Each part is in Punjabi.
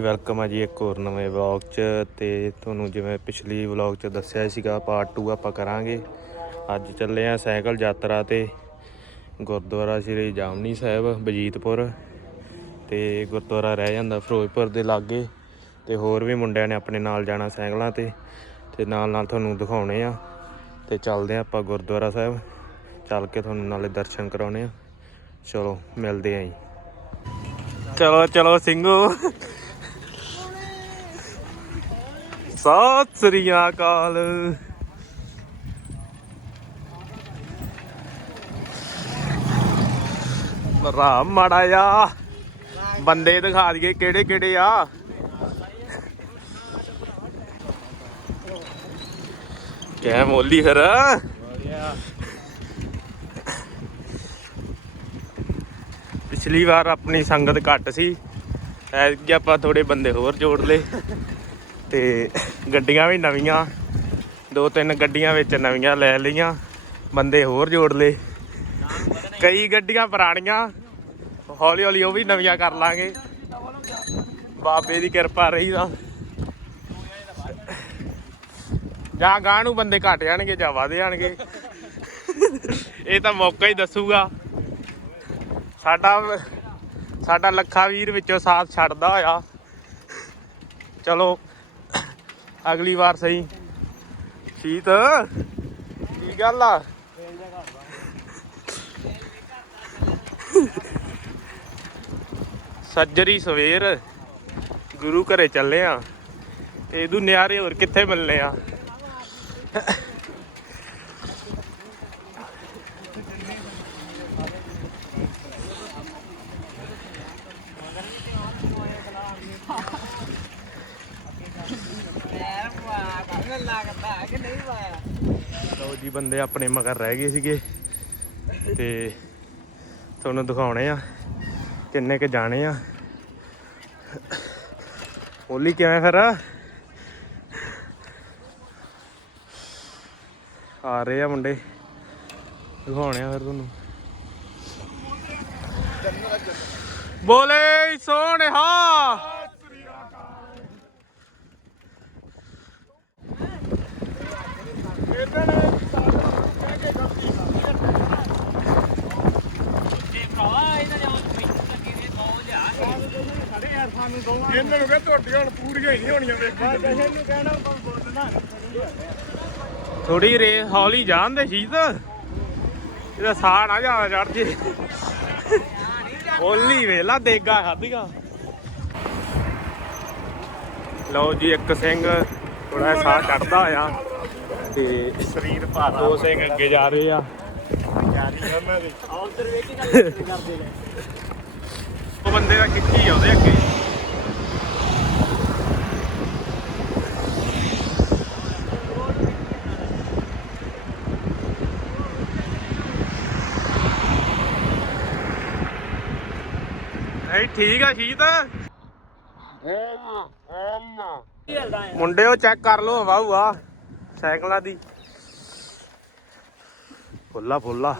ਜੀ ਵੈਲਕਮ ਆ ਜੀ ਇੱਕ ਹੋਰ ਨਵੇਂ ਵਲੌਗ 'ਚ ਤੇ ਤੁਹਾਨੂੰ ਜਿਵੇਂ ਪਿਛਲੀ ਵਲੌਗ 'ਚ ਦੱਸਿਆ ਸੀਗਾ ਪਾਰਟ 2 ਆਪਾਂ ਕਰਾਂਗੇ। ਅੱਜ ਚੱਲੇ ਆ ਸਾਈਕਲ ਯਾਤਰਾ ਤੇ ਗੁਰਦੁਆਰਾ ਸ੍ਰੀ ਜਾਮਨੀ ਸਾਹਿਬ, ਬਜੀਤਪੁਰ। ਤੇ ਗੁਰਦੁਆਰਾ ਰਹਿ ਜਾਂਦਾ ਫਿਰੋਜ਼ਪੁਰ ਦੇ ਲਾਗੇ ਤੇ ਹੋਰ ਵੀ ਮੁੰਡਿਆਂ ਨੇ ਆਪਣੇ ਨਾਲ ਜਾਣਾ ਸਾਈਕਲਾਂ ਤੇ ਤੇ ਨਾਲ ਨਾਲ ਤੁਹਾਨੂੰ ਦਿਖਾਉਣੇ ਆ। ਤੇ ਚੱਲਦੇ ਆ ਆਪਾਂ ਗੁਰਦੁਆਰਾ ਸਾਹਿਬ। ਚੱਲ ਕੇ ਤੁਹਾਨੂੰ ਨਾਲੇ ਦਰਸ਼ਨ ਕਰਾਉਣੇ ਆ। ਚਲੋ, ਮਿਲਦੇ ਆਂ ਜੀ। ਚਲੋ ਚਲੋ ਸਿੰਘੋ ਸਤਿ ਸ੍ਰੀ ਅਕਾਲ। ਰਾਮ ਮਾੜਾ ਆ ਬੰਦੇ ਦਿਖਾ ਦਈਏ ਕਿਹੜੇ ਕਿਹੜੇ ਆ। ਕਹਿ ਮੋਲੀ ਫਿਰ? ਪਿਛਲੀ ਵਾਰ ਆਪਣੀ ਸੰਗਤ ਘੱਟ ਸੀ। ਐਤਕੀ ਆਪਾਂ ਥੋੜੇ ਬੰਦੇ ਹੋਰ ਜੋੜ ਲਏ। ਤੇ ਗੱਡੀਆਂ ਵੀ ਨਵੀਆਂ। ਦੋ ਤਿੰਨ ਗੱਡੀਆਂ ਵਿੱਚ ਨਵੀਆਂ ਲੈ ਲਈਆਂ। ਬੰਦੇ ਹੋਰ ਜੋੜ ਲਏ। ਕਈ ਗੱਡੀਆਂ ਪੁਰਾਣੀਆਂ। ਹੌਲੀ ਹੌਲੀ ਉਹ ਵੀ ਨਵੀਆਂ ਕਰ ਲਾਂਗੇ। ਬਾਬੇ ਦੀ ਕਿਰਪਾ ਰਹੀ ਦਾ ਜਾਂ ਗਾਂ ਨੂੰ ਬੰਦੇ ਘਟ ਜਾਣਗੇ ਜਾਂ ਵਧ ਜਾਣਗੇ। ਇਹ ਤਾਂ ਮੌਕਾ ਹੀ ਦੱਸੂਗਾ। ਸਾਡਾ ਸਾਡਾ ਲੱਖਾ ਵੀਰ ਵਿੱਚੋਂ ਸਾਥ ਛੱਡਦਾ ਹੋਇਆ। ਚਲੋ। ਅਗਲੀ ਵਾਰ ਸਹੀ। ਸ਼ੀਤ, ਕੀ ਗੱਲ ਆ? ਸੱਜਰੀ ਸਵੇਰ, ਗੁਰੂ ਘਰੇ ਚੱਲੇ ਆ। ਇਹਦੂ ਨਿਆਰੇ ਹੋਰ ਕਿੱਥੇ ਮਿਲਨੇ ਆ ਲਓ ਜੀ ਬੰਦੇ ਆਪਣੇ ਮਗਰ ਰਹਿ ਗਏ ਸੀਗੇ ਤੇ ਤੁਹਾਨੂੰ ਦਿਖਾਉਣੇ ਆ ਕਿੰਨੇ ਕ ਜਾਣੇ ਆ। ਹੋਲੀ ਕਿਵੇਂ ਫਿਰ? ਆ ਰਹੇ ਆ ਮੁੰਡੇ। ਦਿਖਾਉਣੇ ਆ ਫਿਰ ਤੁਹਾਨੂੰ। ਬੋਲੇ ਸੋਹਣਿਆ ਇਹਨਾਂ ਨੂੰ। ਕਹੇ ਤੁਹਾਡੀਆਂ ਹੁਣ ਪੂਰੀਆਂ ਹੀ ਨਹੀਂ ਹੋਣੀਆਂ ਵੇਖੀ ਇਹਨੂੰ ਕਹਿਣਾ ਥੋੜੀ ਰੇ ਹੌਲੀ ਜਾਣ ਦੇ ਸ਼ੀਤ। ਇਹਦਾ ਸਾਹ ਨਾ ਜ਼ਿਆਦਾ ਚੜ ਜੇ। ਹੋਲੀ ਵੇਲਾ ਦੇਗਾ ਖਾਧੀਗਾ ਲਓ ਜੀ ਇੱਕ ਸਿੰਘ ਥੋੜਾ ਸਾਹ ਚੜਦਾ ਆ। ਤੇ ਸਰੀਰ ਭਾਰਾ। ਦੋ ਸਿੰਘ ਅੱਗੇ ਜਾ ਰਹੇ ਆ। ਯਾਰੀ ਉਹਨਾਂ ਦੀ। ਉਹ ਬੰਦੇ ਦਾ ਕਿੱਥੀ ਆ ਉਹਦੇ ਅੱਗੇ ਐ ਠੀਕ ਆ, ਸ਼ੀਤ? ਮੁੰਡੇ ਚੈੱਕ ਕਰ ਲੋ ਹਵਾ ਹੁਆ ਸਾਈਕਲਾਂ ਦੀ। ਫੁੱਲਾ ਫੁੱਲਾ।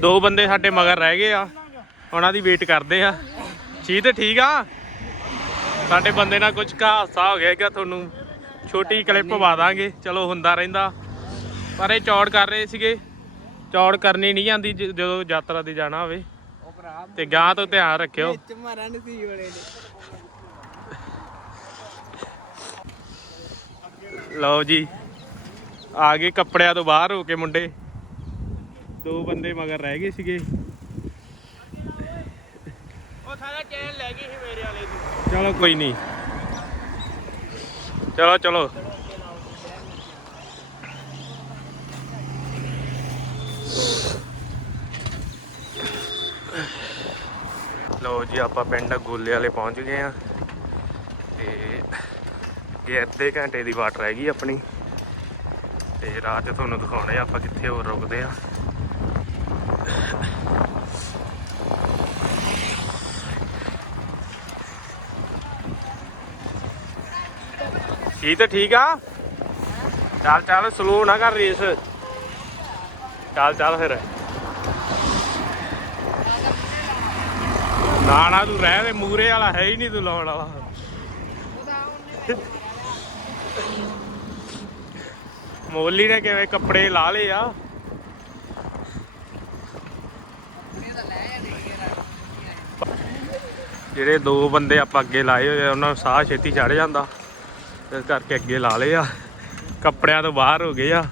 ਦੋ ਬੰਦੇ ਸਾਡੇ ਮਗਰ ਰਹਿ ਗਏ ਆ। ਉਹਨਾਂ ਦੀ ਵੇਟ ਕਰਦੇ ਆ। ਚੀਜ਼ ਤੇ ਠੀਕ ਆ? ਸਾਡੇ ਬੰਦੇ ਨਾਲ ਕੁਝ ਹਾਸਾ ਹੋ ਗਿਆ ਕਿ ਤੁਹਾਨੂੰ ਛੋਟੀ ਕਲਿੱਪ ਪਾ ਦਾਂਗੇ। ਚਲੋ, ਹੁੰਦਾ ਰਹਿੰਦਾ। ਪਰ ਇਹ ਚੌੜ ਕਰ ਰਹੇ ਸੀਗੇ। ਚੌੜ ਕਰਨੀ ਨਹੀਂ ਜਾਂਦੀ ਜਦੋਂ ਯਾਤਰਾ ਤੇ ਜਾਣਾ ਹੋਵੇ। ਤੇ ਗਾਂ ਤੋਂ ਧਿਆਨ ਰੱਖਿਓ। ਮਰਨ ਸੀ ਬੜੇ ਲਓ ਜੀ ਆ ਗਏ ਕੱਪੜਿਆਂ ਤੋਂ ਬਾਹਰ ਹੋ ਕੇ ਮੁੰਡੇ। ਦੋ ਬੰਦੇ ਮਗਰ ਰਹਿ ਗਏ ਸੀਗੇ। ਉਹ ਸਾਰਾ ਚੈਨ ਲੈ ਗਈ ਸੀ ਮੇਰੇ ਵਾਲੇ ਦੀ। ਚਲੋ ਕੋਈ ਨਹੀਂ। ਚਲੋ ਚਲੋ। ਲੋ ਜੀ, ਆਪਾਂ ਪਿੰਡ ਗੋਲੇ ਵਾਲੇ ਪਹੁੰਚ ਗਏ ਆ ਤੇ ਇਹ ਅੱਧੇ ਘੰਟੇ ਦੀ ਵਾਟ ਰਹਿ ਗਈ ਆਪਣੀ। ਤੇ ਰਾਤ 'ਚ ਤੁਹਾਨੂੰ ਦਿਖਾਉਣੇ ਆ ਆਪਾਂ ਕਿੱਥੇ ਹੋਰ ਰੁਕਦੇ ਆ। ਠੀਕ ਤਾਂ ਠੀਕ ਆ? ਚੱਲ ਚੱਲ ਸਲੋ ਨਾ ਕਰ ਰੇਸ। ਚੱਲ ਚੱਲ ਫਿਰ। ਨਾ ਨਾ ਤੂੰ ਰਹਿ ਦੇ ਮੂਰੇ ਵਾਲਾ ਹੈ ਹੀ ਨਹੀਂ ਤੂੰ ਲਾਉਣ ਵਾਲਾ। ਮੋਲੀ ਨੇ ਕਿਵੇਂ ਕੱਪੜੇ ਲਾ ਲਏ ਆ? ਜਿਹੜੇ ਦੋ ਬੰਦੇ ਆਪਾਂ ਅੱਗੇ ਲਾਏ ਹੋਏ ਆ, ਉਹਨਾਂ ਨੂੰ ਸਾਹ ਛੇਤੀ ਚੜ ਜਾਂਦਾ। ਇਸ ਕਰਕੇ ਅੱਗੇ ਲਾ ਲਏ ਆ। ਕੱਪੜਿਆਂ ਤੋਂ ਬਾਹਰ ਹੋ ਗਏ ਆ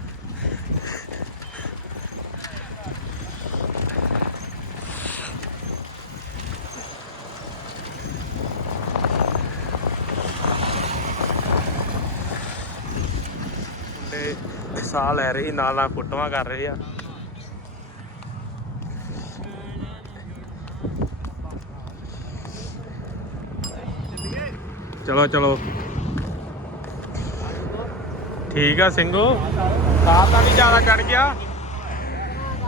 ਮੁੰਡੇ ਸਾਹ ਲੈ ਰਹੇ, ਨਾਲ ਨਾਲ ਫੋਟੋਆਂ ਕਰ ਰਹੇ ਆ। ਚਲੋ ਚਲੋ। ਠੀਕ ਆ ਸਿੰਘੋ ਸਾਹ ਤਾਂ ਨਹੀਂ ਜ਼ਿਆਦਾ ਚੜ ਗਿਆ।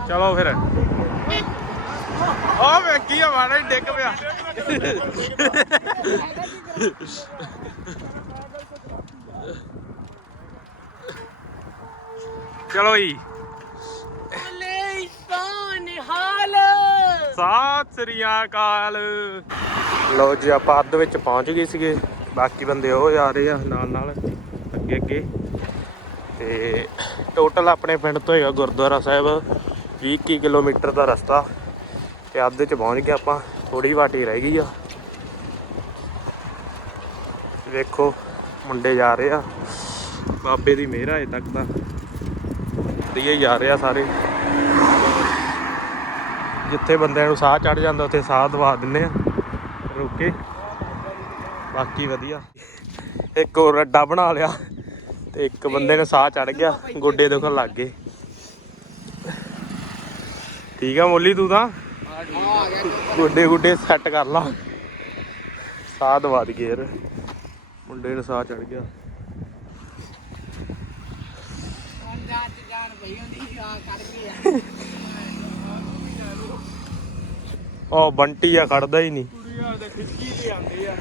ਚਲੋ ਫਿਰ। ਉਹ ਵੇਖੀ ਆ ਮਾੜਾ ਡਿੱਗ ਪਿਆ। ਚਲੋ ਜੀ। ਲੈ ਸੋਨ ਹਾਲ ਸਤਿ ਸ੍ਰੀ ਅਕਾਲ। ਲੋ ਜੀ, ਆਪਾਂ ਅੱਧ ਵਿੱਚ ਪਹੁੰਚ ਗਏ ਸੀਗੇ। ਬਾਕੀ ਬੰਦੇ ਉਹ ਜਾ ਰਹੇ ਆ ਨਾਲ ਨਾਲ, ਅੱਗੇ ਅੱਗੇ। ਤੇ ਟੋਟਲ ਆਪਣੇ ਪਿੰਡ ਤੋਂ ਹੈਗਾ ਗੁਰਦੁਆਰਾ ਸਾਹਿਬ 20 ਕੁ ਕਿਲੋਮੀਟਰ ਦਾ ਰਸਤਾ। ਤੇ ਅੱਧ ਚ ਪਹੁੰਚ ਗਏ ਆਪਾਂ ਥੋੜੀ ਵਾਟੀ ਰਹਿ ਗਈ ਆ। ਵੇਖੋ, ਮੁੰਡੇ ਜਾ ਰਹੇ ਆ। ਬਾਬੇ ਦੀ ਮਿਹਰ ਆ ਅਜੇ ਤੱਕ ਤਾਂ। ਵਧੀਆ ਹੀ ਜਾ ਰਹੇ ਆ ਸਾਰੇ। ਜਿੱਥੇ ਬੰਦਿਆਂ ਨੂੰ ਸਾਹ ਚੜ ਜਾਂਦਾ, ਉੱਥੇ ਸਾਹ ਦਵਾ ਦਿੰਨੇ ਆ। ਰੁਕ ਕੇ। ਬਾਕੀ ਵਧੀਆ। ਇੱਕ ਹੋਰ ਰੱਡਾ ਬਣਾ ਲਿਆ। ਤੇ ਇੱਕ ਬੰਦੇ ਨੂੰ ਸਾਹ ਚੜ ਗਿਆ, ਗੋਡੇ ਦੁਖਣ ਲੱਗ ਗਏ। ਠੀਕ ਆ ਮੋਲੀ, ਤੂੰ ਤਾਂ? ਗੋਡੇ ਗੁੱਡੇ ਸੈੱਟ ਕਰ ਲਾ। ਸਾਹ ਦਵਾ ਦਈਏ ਯਾਰ। ਮੁੰਡੇ ਨੂੰ ਸਾਹ ਚੜ ਗਿਆ ਜਾਨ ਜਾਨ ਭਈ ਹੁੰਦੀ ਆ ਕਰ ਗਈ ਉਹ ਬੰਟੀ ਆ, ਖੜਦਾ ਹੀ ਨਹੀਂ। ਕੁੜੀਆਂ ਦੇ ਖਿੱਚੀ ਤੇ ਆਉਂਦੇ ਆ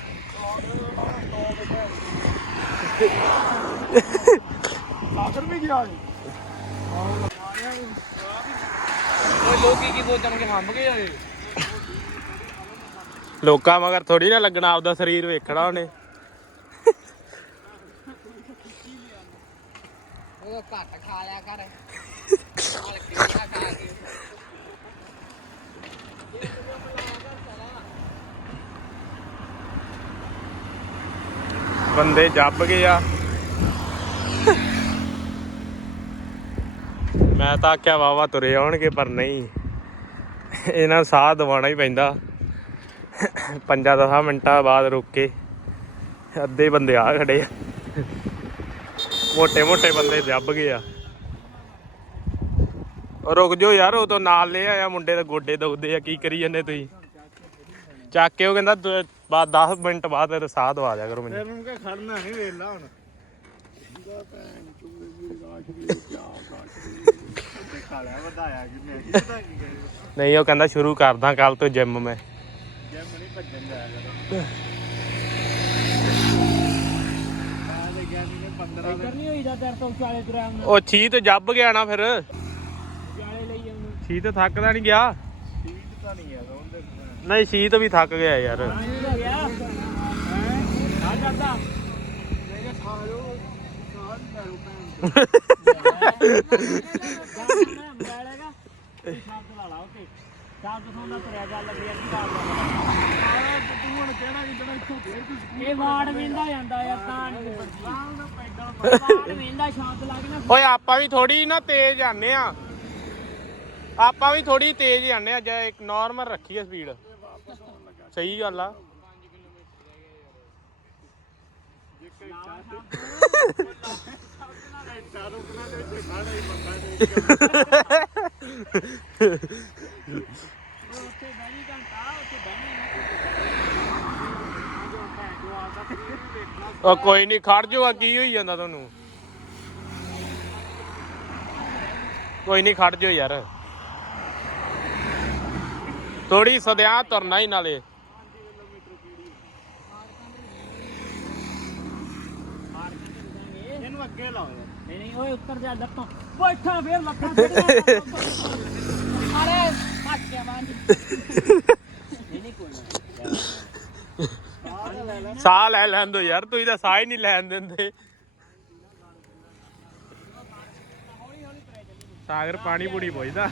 ਸਾਗਰ ਵੀ ਗਿਆ ਸੀ ਓਏ ਲੋਕੀ ਕੀ ਸੋਚਣਗੇ ਹੰਬ ਗਏ ਓਏ ਲੋਕਾਂ ਮਗਰ ਥੋੜੀ ਨਾ ਲੱਗਣਾ, ਆਪਦਾ ਸਰੀਰ ਵੇਖਣਾ ਉਹਨੇ। ਉਹ ਘੱਟ ਖਾ ਲਿਆ ਕਰ ਨਾਲ ਕਿੰਨਾ ਖਾ ਕੇ ਬੰਦੇ ਜੱਬ ਗਏ ਆ। ਮੈਂ ਤਾਂ ਆਖਿਆ ਵਾਵਾ ਤੁਰੇ ਆਉਣਗੇ, ਪਰ ਨਹੀਂ। ਇਹਨਾਂ ਸਾਹ ਦਵਾਣਾ ਹੀ ਪੈਂਦਾ। 5-10 ਮਿੰਟਾਂ ਬਾਅਦ ਰੁਕ ਕੇ ਅੱਧੇ ਬੰਦੇ ਆ ਖੜੇ ਆ। ਮੋٹے-ਮੋٹے ਬੰਦੇ ਦੱਬ ਗਏ ਆ। ਰੁਕ ਜਾਓ ਯਾਰ, ਉਹ ਤੋਂ ਨਾਲ ਲੈ ਆਇਆ ਮੁੰਡੇ ਦੇ ਗੋਡੇ ਦੁਖਦੇ ਆ, ਕੀ ਕਰੀ ਜਾਂਦੇ ਤੁਸੀਂ? ਚੱਕ ਕੇ ਉਹ ਕਹਿੰਦਾ ਬਾਅਦ 10 ਮਿੰਟ ਬਾਅਦ ਸਾਹ ਦਵਾ ਦਿਆ ਕਰੋ ਮੈਨੂੰ। ਤੈਨੂੰ ਕਿ ਖੜਨਾ ਨਹੀਂ ਵੇਲਾ ਹੁਣ। ਵਧਾਇਆ ਕੀ ਕਰੇ ਨਹੀਂ ਉਹ ਕਹਿੰਦਾ ਸ਼ੁਰੂ ਕਰਦਾ ਕੱਲ ਤੋਂ ਜਿਮ ਮੈਂ। ਜਿਮ ਨਹੀਂ ਭੱਜਣ ਜਾਇਆ ਕਰੋ ਮੈਂ ਤੇ ਗਿਆ ਨਹੀਂ 15 ਦਿਨ ਨਹੀਂ ਹੋਈ ਦਾ ਦਰ ਤੋਂ ਚਾਲੇ ਤੁਰਿਆ ਨੂੰ ਉਹ ਛੀ ਤੇ ਜੱਬ ਗਿਆ ਨਾ ਫਿਰ। ਛੀ ਤੇ ਥੱਕਦਾ ਨਹੀਂ ਗਿਆ। ਸੀਟ ਤਾਂ ਨਹੀਂ ਹੈ ਉਹਦੇ। ਨਹੀਂ, ਸੀਤ ਵੀ ਥੱਕ ਗਿਆ ਯਾਰ। ਓਏ, ਆਪਾਂ ਵੀ ਥੋੜੀ ਨਾ ਤੇਜ਼ ਆਨੇ ਆ। ਆਪਾਂ ਵੀ ਥੋੜੀ ਤੇਜ਼ ਆਨੇ ਆ, ਜੇ ਇੱਕ ਨਾਰਮਲ ਰੱਖੀ ਆ ਸਪੀਡ ਸਹੀ ਗੱਲ ਆ। ਉਹ ਕੋਈ ਨਹੀਂ ਖੜ ਜਾਓ ਕੀ ਹੋਈ ਜਾਂਦਾ ਤੁਹਾਨੂੰ? ਕੋਈ ਨਹੀਂ ਖੜ ਜਾਓ ਯਾਰ। ਥੋੜੀ ਸਦਿਆਂ ਤੁਰਨਾ ਹੀ ਨਾਲੇ ਇਹਨੂੰ ਅੱਗੇ ਲਾਓ ਯਾਰ ਨਹੀਂ ਨਹੀਂ ਓਏ ਉੱਤਰ ਜਾ ਲੱਤਾਂ ਬੈਠਾ ਫੇਰ ਲੱਤਾਂ ਫੇਰ ਅਰੇ ਮੱਚ ਗਿਆ ਬਾਂਝ ਨਹੀਂ ਨਹੀਂ ਕੋਈ ਨਾ ਸਾਹ ਲੈ ਲੈਣ ਦੋ ਯਾਰ ਤੁਸੀਂ ਤਾਂ ਸਾਹ ਹੀ ਨਹੀਂ ਲੈਣ ਦਿੰਦੇ। ਸਾਗਰ ਪਾਣੀ ਪੂਣੀ ਤੁਰ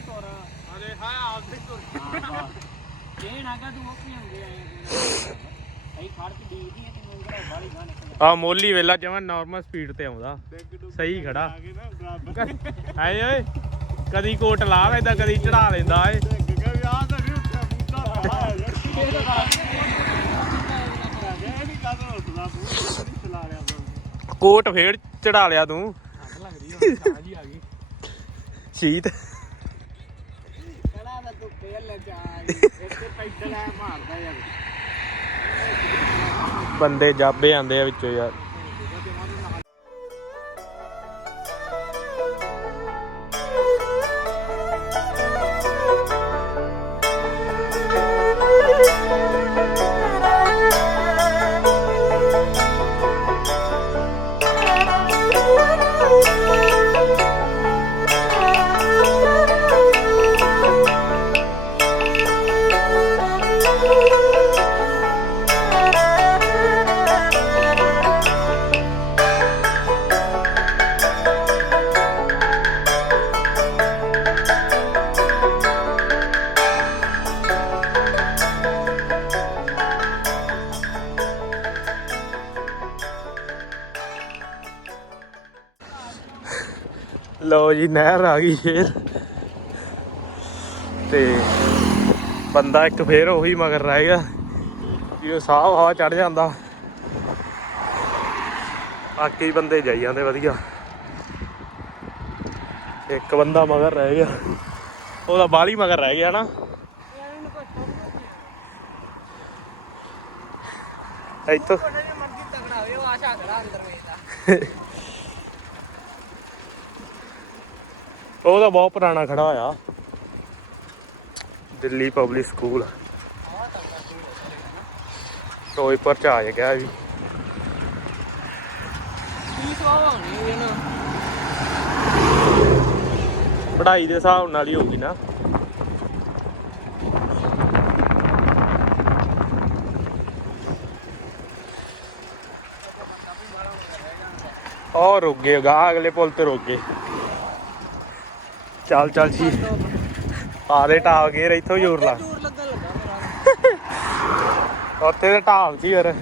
ਤੁਰ ਇਹ ਨਾ ਕਹ ਤੂੰ ਉਹ ਕੀ ਹੁੰਦੇ ਆਏ ਸਹੀ ਖੜ ਕੇ ਦੇਖਦੀ ਹੈ ਤੈਨੂੰ ਕਿਹੜਾ ਬਾਲੀ ਗਾਂ ਨਿਕਲ ਆ ਮੋਲੀ ਵੇਲਾ ਜਮਾ ਨਾਰਮਲ ਸਪੀਡ ਤੇ ਆਉਂਦਾ। ਸਹੀ ਖੜਾ। ਕੇ ਓਏ, ਕਦੀ ਕੋਟ ਲਾ ਲੈਂਦਾ, ਕਦੀ ਚੜਾ ਲੈਂਦਾ ਏ ਕੋਟ ਫੇਰ ਚੜਾ ਲਿਆ ਤੂੰ। ਸ਼ੀਤ। ਕਿਹੜਾ ਦਾ ਤੂੰ ਫੇਰ ਲੈ ਜਾ ਇੱਥੇ ਪੈਦਲ ਐ ਮਾਰਦਾ ਯਾਰ। ਬੰਦੇ ਜਾਬੇ ਆਂਦੇ ਆ ਵਿੱਚੋਂ ਯਾਰ। ਆ ਗਈ ਫੇਰ। ਤੇ ਬੰਦਾ ਇੱਕ ਫੇਰ ਉਹੀ ਮਗਰ ਰਹਿ ਗਿਆ ਜਿਉ ਸਾਹ ਹਵਾ ਚੜ ਜਾਂਦਾ। ਬਾਕੀ ਬੰਦੇ ਜਾਈ ਜਾਂਦੇ ਵਧੀਆ। ਇੱਕ ਬੰਦਾ ਮਗਰ ਰਹਿ ਗਿਆ। ਉਹਦਾ ਬਾਲੀ ਮਗਰ ਰਹਿ ਗਿਆ ਨਾ। ਇੱਥੋਂ ਮਰਜ਼ੀ ਤਗੜਾ ਹੋਵੇ ਉਹ ਆਸ਼ਾ ਖੜਾ ਅੰਦਰ ਵੇਚਦਾ ਉਹ ਤਾਂ ਬਹੁਤ ਪੁਰਾਣਾ ਖੜਾ ਹੋਇਆ। ਦਿੱਲੀ ਪਬਲਿਕ ਸਕੂਲ ਫਿਰੋਜ਼ਪੁਰ ਚ ਆ ਗਿਆ ਵੀ ਕੀ ਪੜ੍ਹਾਈ ਦੇ ਹਿਸਾਬ ਨਾਲ ਹੀ ਹੋਊਗੀ ਨਾ। ਔਰ ਰੁਕ ਗਏ ਗਾ ਅਗਲੇ ਪੁਲ ਤੇ ਰੁਕ ਗਏ। ਚੱਲ ਚੱਲ ਜੀ। ਆ ਦੇ ਢਾਲ ਗਏ ਇੱਥੋਂ ਜ਼ੋਰ ਲਾ। ਦੂਰ ਲੱਗਣ ਲੱਗਾ ਉੱਥੇ ਤੇ ਢਾਲ ਸੀ ਯਾਰ।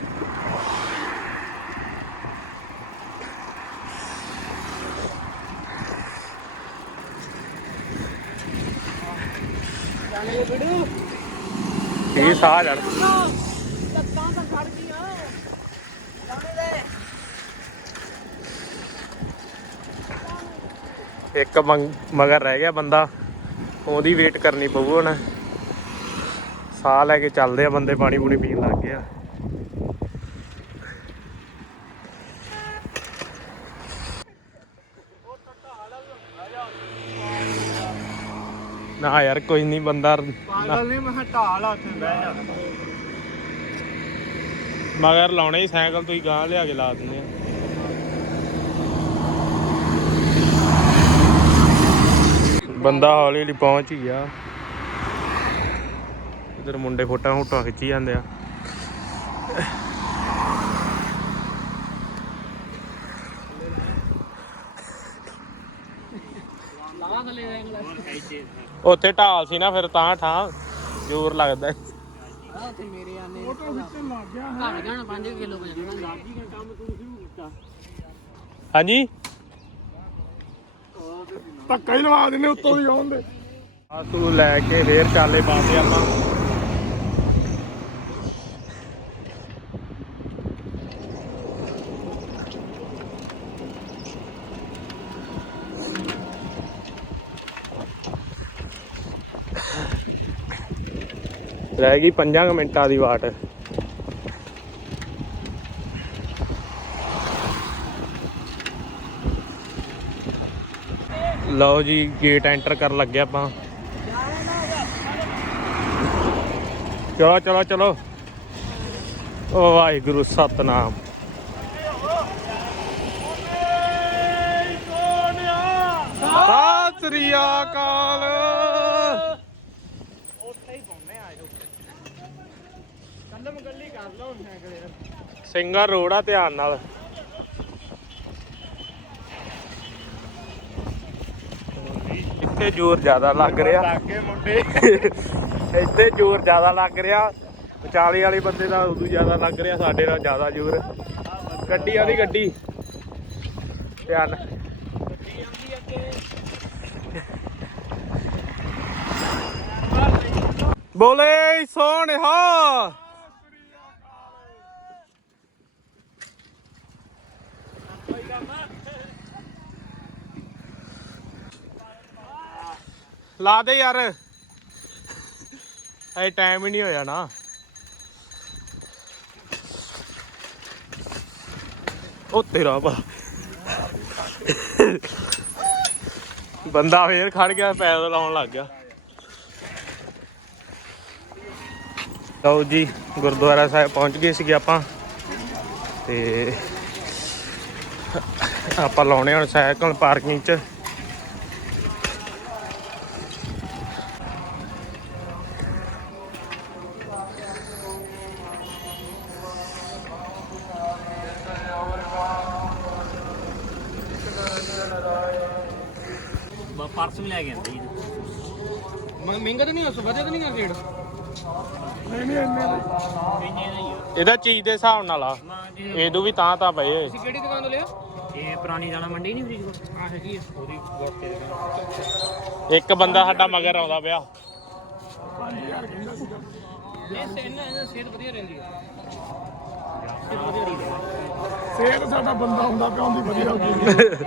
ਇਹ ਸਾਹ ਚੜ ਲੱਤਾਂ ਤਾਂ ਖੜ ਗਈਆਂ ਜਾਣੇ ਦੇ ਇੱਕ ਮੰਗ- ਮਗਰ ਰਹਿ ਗਿਆ ਬੰਦਾ। ਉਹਦੀ ਵੇਟ ਕਰਨੀ ਪਊ ਹੁਣ। ਸਾਹ ਲੈ ਕੇ ਚੱਲਦੇ ਆ ਬੰਦੇ ਪਾਣੀ ਪੂਣੀ ਪੀਣ ਲੱਗ ਗਏ ਆ। ਨਾ ਯਾਰ ਕੋਈ ਨਹੀਂ ਬੰਦਾ ਪਾਗਲ ਨਹੀਂ ਮੈਂ ਢਾਲ ਉੱਥੇ ਬਹਿ ਜਾ। ਮਗਰ ਲਾਉਣੇ ਹੀ ਸਾਈਕਲ ਤੁਸੀਂ ਗਾਂ ਲਿਆ ਕੇ ਲਾ ਦਿੰਦੇ ਆ। ਬੰਦਾ ਹੌਲੀ ਹੌਲੀ ਪਹੁੰਚ ਹੀ ਗਿਆ। ਇਧਰ ਮੁੰਡੇ ਫੋਟਾਂ ਫੋਟਾਂ ਖਿੱਚੀ ਜਾਂਦੇ ਆ। ਉੱਥੇ ਢਾਲ ਸੀ ਨਾ ਫਿਰ ਤਾਂ ਠਾਂ, ਜ਼ੋਰ ਲੱਗਦਾ। ਉੱਥੇ ਮੇਰੇ ਆਨੇ ਉਹ ਤਾਂ ਲੱਗ ਗਿਆ ਘੜ ਗਿਆ 5 ਕਿਲੋ ਵਜਣਾ ਹਾਂਜੀ? ਧੱਕਾ ਹੀ ਲਵਾ ਦਿੰਦੇ ਉੱਤੋਂ ਦੀ ਆਉਂਦੇ ਆਸੂ ਲੈ ਕੇ ਫੇਰ ਚਾਲੇ ਪਾਉਂਦੇ ਆਪਾਂ। ਰਹਿ ਗਈ 5 ਮਿੰਟਾਂ ਦੀ ਵਾਟ। ਲਓ ਜੀ ਗੇਟ ਐਂਟਰ ਕਰਨ ਲੱਗੇ ਆਪਾਂ। ਚਲੋ ਚਲੋ ਚਲੋ। ਓ ਵਾਹਿਗੁਰੂ, ਸਤਨਾਮ। ਸਤਿ ਸ੍ਰੀ ਅਕਾਲ। ਉੱਥੇ ਹੀ ਆ ਸਿੰਗਰ ਰੋੜਾ ਧਿਆਨ ਨਾਲ। ਇੱਥੇ ਜ਼ੋਰ ਜ਼ਿਆਦਾ ਲੱਗ ਰਿਹਾ। ਲੱਗੇ ਮੁੰਡੇ। ਇੱਥੇ ਜ਼ੋਰ ਜ਼ਿਆਦਾ ਲੱਗ ਰਿਹਾ। ਵਿਚਾਲੇ ਵਾਲੇ ਬੰਦੇ ਦਾ ਉਦੋਂ ਜ਼ਿਆਦਾ ਲੱਗ ਰਿਹਾ ਸਾਡੇ ਨਾਲ ਜ਼ਿਆਦਾ ਜ਼ੋਰ। ਗੱਡੀ ਆਦੀ ਗੱਡੀ। ਧਿਆਨ। ਬੋਲੇ ਸੋਹਣਿਆ ਲਾ ਦੇ ਯਾਰ। ਐ ਟਾਈਮ ਹੀ ਨਹੀਂ ਹੋਇਆ ਨਾ। ਉਹ ਤੇਰਾ ਬਾ ਬੰਦਾ ਫੇਰ ਖੜ ਗਿਆ, ਪੈਦਲ ਆਉਣ ਲੱਗ ਗਿਆ। ਲਓ ਜੀ, ਗੁਰਦੁਆਰਾ ਸਾਹਿਬ ਪਹੁੰਚ ਗਏ ਸੀਗੇ ਆਪਾਂ। ਤੇ ਆਪਾਂ ਲਾਉਣੇ ਹੁਣ ਸਾਈਕਲ ਪਾਰਕਿੰਗ 'ਚ ਬ- ਪਰਸ ਵੀ ਲੈ ਕੇ ਆਂਦੇ ਜੀ ਮਹਿੰਗਾ ਤਾਂ ਨਹੀਂ ਉਸ ਵਧਿਆ ਤਾਂ ਨਹੀਂ ਕਰ ਰੇਟ ਨਹੀਂ ਨਹੀਂ ਇੰਨੇ ਇੰਨੇ ਦਾ ਹੀ ਆ ਇਹਦਾ ਚੀਜ਼ ਦੇ ਹਿਸਾਬ ਨਾਲ ਆ। ਇਹਦੂ ਵੀ ਤਾਂ ਤਾਂ ਪਏ ਹੋਏ। ਤੁਸੀਂ ਕਿਹੜੀ ਦੁਕਾਨ ਤੋਂ ਲਿਆ? ਇਹ ਪੁਰਾਣੀ ਦਾਣਾ ਮੰਡੀ ਨਹੀਂ ਫਰੀਦਕੋਟ ਆ ਹੈਗੀ ਆ। ਉਹਦੀ ਗੋਟ ਦੁਕਾਨ। ਇੱਕ ਬੰਦਾ ਸਾਡਾ ਮਗਰ ਆਉਂਦਾ ਪਿਆ। ਇਹ ਸੈਨ ਇਹਨਾਂ ਸਿਹਤ ਵਧੀਆ ਰਹਿੰਦੀ ਹੈ ਸਿਹਤ ਸਾਡਾ ਬੰਦਾ ਹੁੰਦਾ ਪਿਆ ਉਹਦੀ ਵਧੀਆ ਹੁੰਦੀ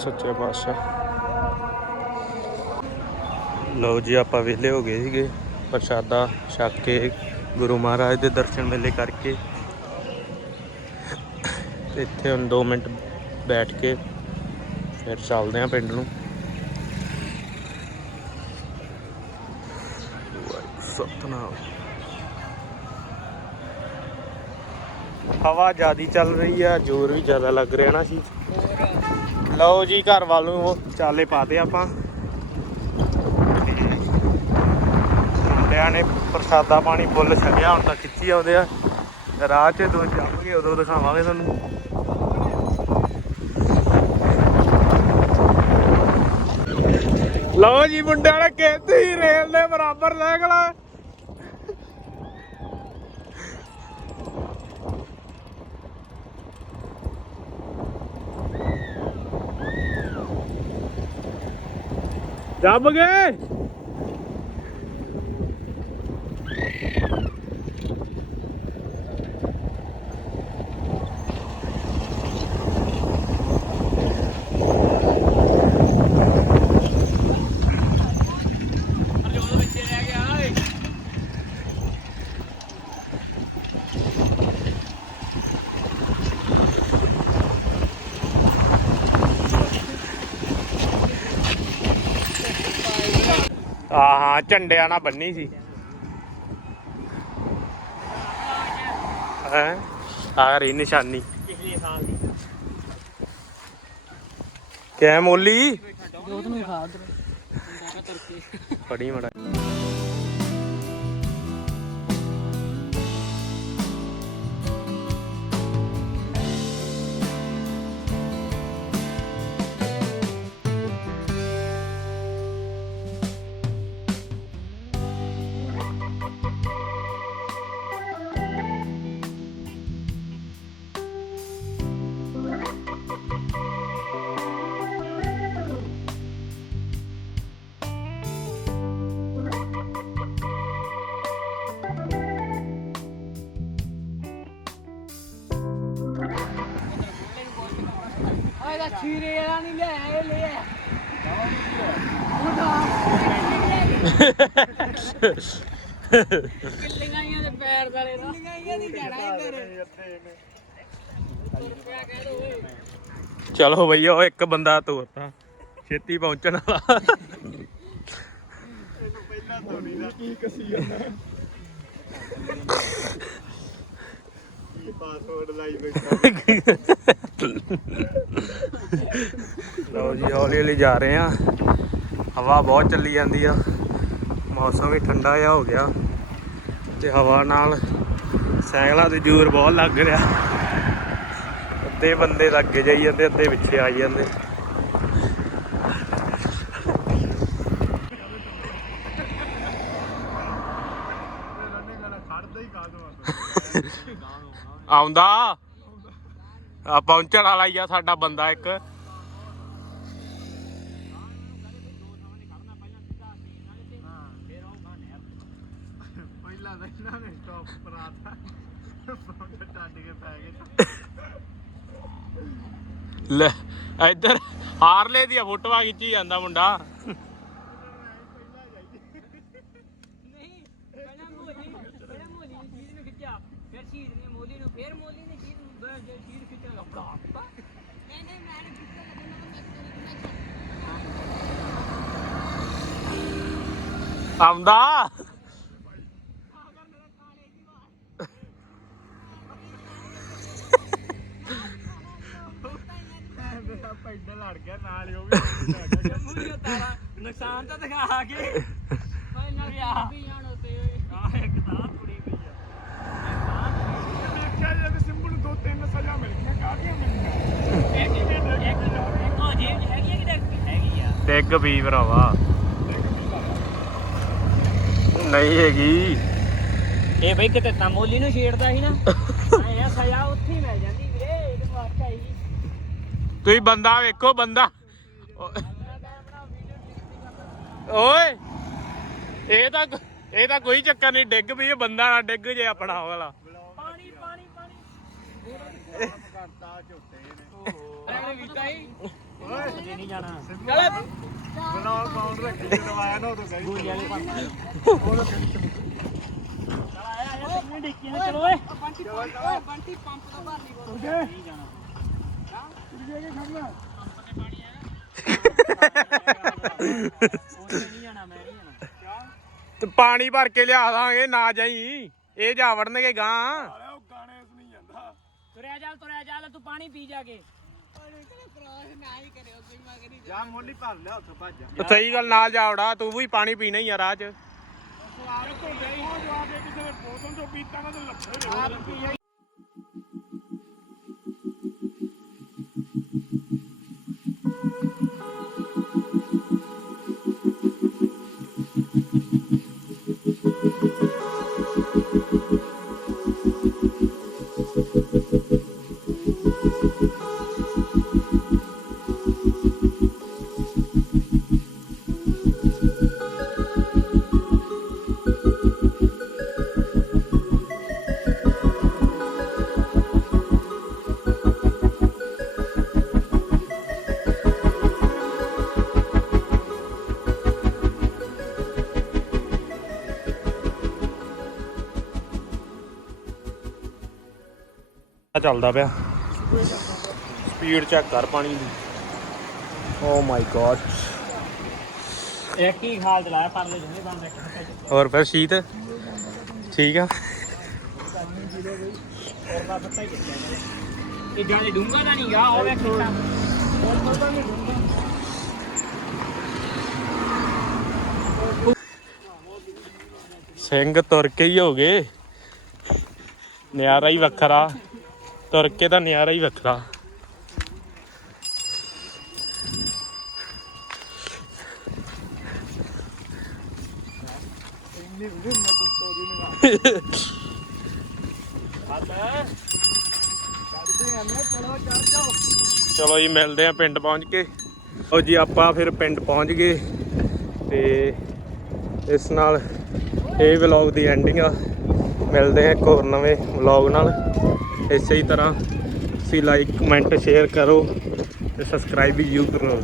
ਸੱਚੇ ਪਾਤਸ਼ਾਹ। ਲਓ ਜੀ, ਆਪਾਂ ਵਿਹਲੇ ਹੋ ਗਏ ਸੀਗੇ। ਪ੍ਰਸ਼ਾਦਾ ਛਕ ਕੇ ਗੁਰੂ ਮਹਾਰਾਜ ਦੇ ਦਰਸ਼ਨ ਮੇਲੇ ਕਰਕੇ। ਇੱਥੇ ਹੁਣ 2 ਮਿੰਟ ਬੈਠ ਕੇ ਫਿਰ ਚੱਲਦੇ ਆਂ ਪਿੰਡ ਨੂੰ। ਸਤਨਾਮ। ਹਵਾ ਜਿਆਦੀ ਚੱਲ ਰਹੀ ਆ, ਜ਼ੋਰ ਵੀ ਜ਼ਿਆਦਾ ਲੱਗ ਰਿਹਾ ਨਾ ਸੀ। ਲਓ ਜੀ, ਘਰ ਵੱਲ ਨੂੰ ਚਾਲੇ ਪਾਤੇ ਆਪਾਂ। ਮੁੰਡਿਆਂ ਨੇ ਪ੍ਰਸਾਦਾ ਪਾਣੀ ਫੁੱਲ ਛਕਿਆ, ਹੁਣ ਤਾਂ ਖਿੱਚੀ ਆਉਂਦੇ ਆ। ਰਾਹ 'ਚ ਦੋ ਜਾਵਾਂਗੇ, ਉਦੋਂ ਦਿਖਾਵਾਂਗੇ ਤੁਹਾਨੂੰ। ਲਓ ਜੀ, ਮੁੰਡਿਆਂ ਨੇ ਕਹਿੰਦੇ ਹੀ ਰੇਲ ਦੇ ਬਰਾਬਰ ਲੈ ਗਲਾ ਜੰਮ ਗਏ ਹਾਂ ਹਾਂ ਝੰਡਿਆਂ ਨਾਲ ਬੰਨੀ ਸੀ। ਹੈ? ਆ ਰਹੀ ਨਿਸ਼ਾਨੀ। ਪਿਛਲੇ ਸਾਲ ਦੀ ਕਿਆ ਮੋਲੀ? ਦੋਤ ਨੂੰ ਖਾ ਉਧਰ ਫੜੀ ਮੜਾ। ਖੀਰੇ ਵਾਲਾ ਨਹੀਂ ਲਿਆ ਇਹ ਲੈ ਕਿੱਲੀਆਂ ਦੇ ਪੈਰ ਦਲੇ ਨਾ ਕਿੱਲੀਆਂ ਨਹੀਂ ਜਾਣਾ ਇੱਧਰ ਰੁਪਿਆ ਕਹਿ ਦੋ ਓਏ ਚਲੋ ਭਈਆ ਉਹ ਇੱਕ ਬੰਦਾ ਤੋਰਤਾ ਛੇਤੀ ਪਹੁੰਚਣ ਵਾਲਾ। ਕੀ ਕਸੀ ਜਾਂਦਾ ਪਾਸਵਰਡ ਲਾਈ ਬੈਠਾ। ਲਓ ਜੀ, ਹੌਲੀ ਹੌਲੀ ਜਾ ਰਹੇ ਆ ਹਵਾ ਬਹੁਤ ਚੱਲੀ ਜਾਂਦੀ ਆ। ਮੌਸਮ ਵੀ ਠੰਡਾ ਜਿਹਾ ਹੋ ਗਿਆ। ਤੇ ਹਵਾ ਨਾਲ ਸਾਈਕਲਾਂ ਤੇ ਜ਼ੋਰ ਬਹੁਤ ਲੱਗ ਰਿਹਾ। ਅੱਧੇ ਬੰਦੇ ਤਾਂ ਅੱਗੇ ਜਾਈ ਜਾਂਦੇ, ਅੱਧੇ ਪਿੱਛੇ ਆਈ ਜਾਂਦੇ। ਆਉਂਦਾ? ਪਹੁੰਚਣ ਵਾਲਾ ਹੀ ਆ ਸਾਡਾ ਬੰਦਾ ਇੱਕ। ਲੈ ਇੱਧਰ ਹਾਰਲੇ ਦੀਆਂ ਫੋਟੋਆਂ ਖਿੱਚੀ ਜਾਂਦਾ ਮੁੰਡਾ ਨਹੀਂ ਪਹਿਲਾਂ ਮੋਲੀ ਪਹਿਲਾਂ ਮੋਲੀ ਨੇ ਸ਼ੀਰ ਨੂੰ ਖਿੱਚਿਆ ਫਿਰ ਸ਼ੀਰ ਨੇ ਮੋਲੀ ਨੂੰ ਫਿਰ ਮੋਲੀ ਨੇ ਸ਼ੀਰ ਨੂੰ ਫਿਰ ਜੇ ਸ਼ੀਰ ਖਿੱਚਿਆ ਲੱਗਾ ਆਪਾ ਨਹੀਂ ਨਹੀਂ ਮੈਂ ਨਹੀਂ ਆਉਂਦਾ। ਮੇਰਾ ਲੜ ਗਿਆ ਨਾਲ ਹੀ ਉਹ ਵੀ ਲੜ ਗਿਆ ਮੂਰੀ ਤਾਰਾ ਨੁਕਸਾਨ ਤਾਂ ਦਿਖਾ ਕੇ ਭਾਈ ਨਾਲ ਵੀ ਜਾਣੋ ਤੇ ਆ ਇੱਕ ਤਾਂ ਕੁੜੀ ਪਈ ਆ ਦੇਖਿਆ ਜੇ ਸਿੰਬੂ ਨੂੰ ਦੋ ਤਿੰਨ ਸਜ਼ਾ ਮਿਲ ਗਈਆਂ ਕਾਹਦੀਆਂ ਮਿਲੀਆਂ ਇੱਕ ਇੱਕ ਇੱਕ ਉਹ ਜੇਬ ਹੈਗੀ ਹੈ ਕਿ ਹੈਗੀ ਆ ਟਿੱਗ ਵੀ ਭਰਾਵਾ। ਨਹੀਂ ਹੈਗੀ। ਇਹ ਬਈ ਕਿਤੇ ਤਾਂ ਮੋਲੀ ਨੂੰ ਛੇੜਦਾ ਸੀ ਨਾ। ਇਹ ਸਜ਼ਾ ਉੱਥੇ ਹੀ ਮਿਲ ਜਾਂਦੀ ਵੀਰੇ ਇਹਦੇ ਵਾਸਤੇ ਆਈ। ਤੁਸੀਂ ਬੰਦਾ ਵੇਖੋ ਬੰਦਾ। ਓਏ ਇਹ ਤਾਂ ਇਹ ਤਾਂ ਕੋਈ ਚੱਕਰ ਨਹੀਂ ਡਿੱਗ ਪਈ ਇਹ ਬੰਦਾ ਨਾ ਡਿੱਗ ਜੇ ਆਪਣਾ ਵਾਲਾ। ਪਾਣੀ ਪਾਣੀ ਪਾਣੀ। ਕਰਤਾ ਝੋਟੇ ਨੇ। ਹੀ। ਓਏ। ਨਹੀਂ ਜਾਣਾ। ਚੱਲ ਬਣਾ ਕਾਊਂਟ ਰੱਖੀ ਜਦੋਂ ਆਇਆ ਨਾ ਉਦੋਂ ਗਈ। ਗੋਲੀ ਵਾਲੇ ਪੰਪ ਚਲ ਆਇਆ ਆਇਆ ਤੈਨੂੰ ਡਿੱਕੀ ਨੇ ਚਲੋ ਓਏ ਬੰਟੀ ਪੰਪ ਓਏ ਬੰਟੀ ਪੰਪ ਦਾ ਭਰ ਲਈ ਬੋਲ ਨਹੀਂ ਜਾਣਾ ਉੱਥੇ ਨਹੀਂ ਜਾਣਾ ਮੈਂ ਨਹੀਂ ਜਾਣਾ ਤੇ ਪਾਣੀ ਭਰ ਕੇ ਲਿਆ ਦਾਂਗੇ ਨਾ ਜਾਈ। ਇਹ ਜਾ ਵੜਨਗੇ ਗਾਂ। ਉਹ ਗਾਣੇ ਸੁਣੀ ਜਾਂਦਾ। ਤੁਰਿਆ ਚੱਲ ਤੁਰਿਆ ਚੱਲ ਤੂੰ ਪਾਣੀ ਪੀ ਜਾ ਕੇ। ਜਾ ਮੋਲੀ ਭਰ ਲਿਆ ਉੱਥੋਂ ਭੱਜ ਜਾ। ਸਹੀ ਗੱਲ ਨਾਲ ਜਾ ਵੜਾ ਤੂੰ ਵੀ ਪਾਣੀ ਪੀਣਾ ਹੀ ਆ ਰਾਹ 'ਚ। ਸਵਾਲ ਤੋਂ ਗਈ। ਹੋ ਜਵਾ ਕੇ ਕਿਸੇ ਨੇ ਬੋਤਲ ਤੋਂ ਪੀਤਾ ਨਾ ਤੇ ਲੱਖੇ ਚੱਲਦਾ ਪਿਆ। ਸਪੀਡ ਚੈੱਕ ਕਰ ਪਾਣੀ ਦੀ। ਓ ਮਾਈ ਗॉड ਇੱਕ ਹੀ ਖਾਲ ਚਲਾਇਆ ਪਰਲੇ ਜਣੇ ਬੰਦ ਇੱਕ ਹੋਰ ਫਿਰ ਸ਼ੀਤ? ਠੀਕ ਆ? ਹੋਰ ਬਸ ਪਤਾ ਹੀ ਕਿੱਥੇ ਇਹ ਜਾਨੇ ਡੂੰਗਾ ਦਾ ਨਹੀਂ ਗਾ ਉਹ ਵੇਖ ਕਿੱਟਾ ਸਿੰਘ ਤੁਰ ਕੇ ਹੀ ਹੋ ਗਏ। ਨਿਆਰਾ ਹੀ ਵੱਖਰਾ। ਤੁਰ ਕੇ ਤਾਂ ਨਜ਼ਾਰਾ ਹੀ ਵੱਖਰਾ। ਚਲੋ ਜੀ, ਮਿਲਦੇ ਆ ਪਿੰਡ ਪਹੁੰਚ ਕੇ। ਉਹ ਜੀ, ਆਪਾਂ ਫਿਰ ਪਿੰਡ ਪਹੁੰਚ ਗਏ ਤੇ ਇਸ ਨਾਲ ਇਹ ਵਲੌਗ ਦੀ ਐਂਡਿੰਗ ਆ। ਮਿਲਦੇ ਆ ਇੱਕ ਹੋਰ ਨਵੇਂ ਵਲੌਗ ਨਾਲ। ਇਸੇ ਹੀ ਤਰ੍ਹਾਂ ਤੁਸੀਂ ਲਾਈਕ ਕਮੈਂਟ ਸ਼ੇਅਰ ਕਰੋ ਤੇ ਸਬਸਕ੍ਰਾਈਬ ਵੀ ਜ਼ਰੂਰ ਕਰੋ।